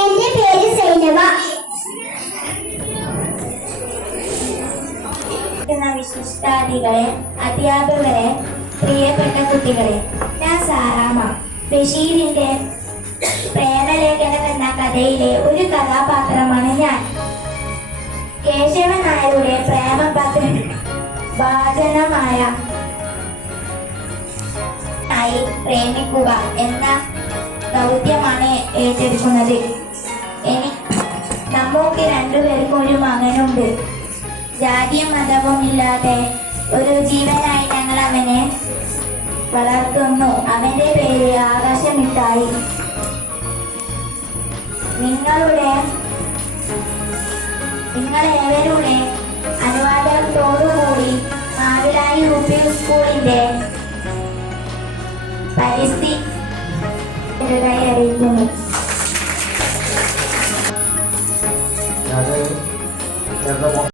എന്റെ പേര് സൈനവ വിശിഷ്ടാദികളെ അധ്യാപകരെ പ്രിയപ്പെട്ട കുട്ടികളെ ഞാൻ സാറാമ. ബഷീറിന്റെ പ്രേമലേഖനം എന്ന കഥയിലെ ഒരു കഥാപാത്രമാണ് ഞാൻ. പ്രേമപാത്ര പ്രേമപത്ര വാചനമായ ആയി പ്രേമിക്കുക എന്ന ദൗത്യമാണ് ഏറ്റെടുക്കുന്നത്. എനി നമുക്ക് രണ്ടുപേർക്കും ഒരു മകനുണ്ട്. ജാതിയും മതവും ഇല്ലാതെ ഒരു ജീവനായി ഞങ്ങൾ അവനെ വളർത്തുന്നു. അവന്റെ പേര് ആകാശമിട്ടായി. നിങ്ങളുടെ നിങ്ങളേവരുടെ യു സ്കൂളിന്റെ പരിസ്ഥിതി അറിയിക്കുന്നു ചെറുപ്പം